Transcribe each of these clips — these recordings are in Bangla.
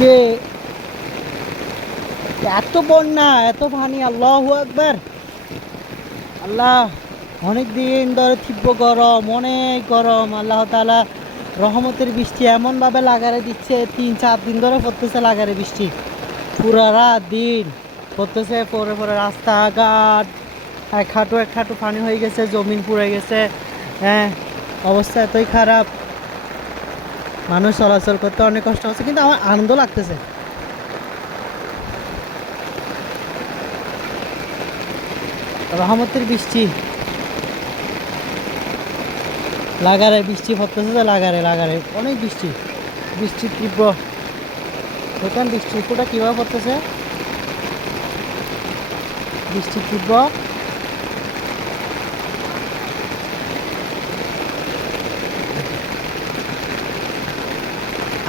আজকে এত বন্যা, এত পানি, আল্লাহু আকবার। আল্লাহ, অনেক দিন ধরে তীব্র গরম, অনেক গরম। আল্লাহ তাআলা রহমতের বৃষ্টি এমনভাবে লাগারে দিচ্ছে, 3-4 দিন ধরে পড়তেছে লাগারে বৃষ্টি, পুরা রাত দিন পড়তেছে। পরে পরে রাস্তাঘাট এক হাঁটু পানি হয়ে গেছে, জমিন পুড়ে গেছে। হ্যাঁ, অবস্থা এতই খারাপ, মানুষ চলাচল করতে অনেক কষ্ট হচ্ছে, কিন্তু আমার আনন্দ লাগতেছে। রহমতের বৃষ্টি, লাগারে বৃষ্টি পড়তেছে, যে লাগারে লাগারে অনেক বৃষ্টি, বৃষ্টি তীব্র। দেখেন বৃষ্টি পুরোটা কীভাবে পড়তেছে, বৃষ্টি তীব্র।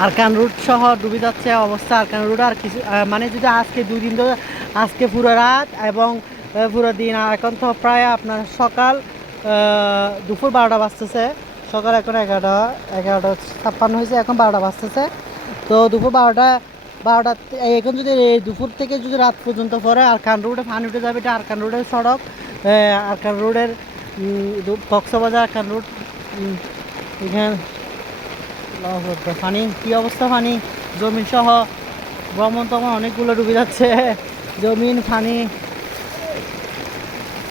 আরকান রুট সহ ডুবে যাচ্ছে অবস্থা। আরকান রুট আর কিছু মানে যদি আজকে 2 দিন ধরে, আজকে পুরো রাত এবং পুরো দিন, আর এখন তো প্রায় আপনার সকাল দুপুর 12টা বাজতেছে। সকাল এখন 11:56 হয়েছে, এখন 12টা বাজতেছে। তো দুপুর 12টা এখন যদি এই দুপুর থেকে যদি রাত পর্যন্ত পরে আরকান রোডে পানি উঠে যাবে। এটা আরকান রোডের সড়ক, আরকান রোডের কক্সবাজার আরকান রোড। এখানে পানি, কী অবস্থা, পানি জমিন সহ ভ্রমণ তখন অনেকগুলো ডুবে যাচ্ছে, জমিন পানি।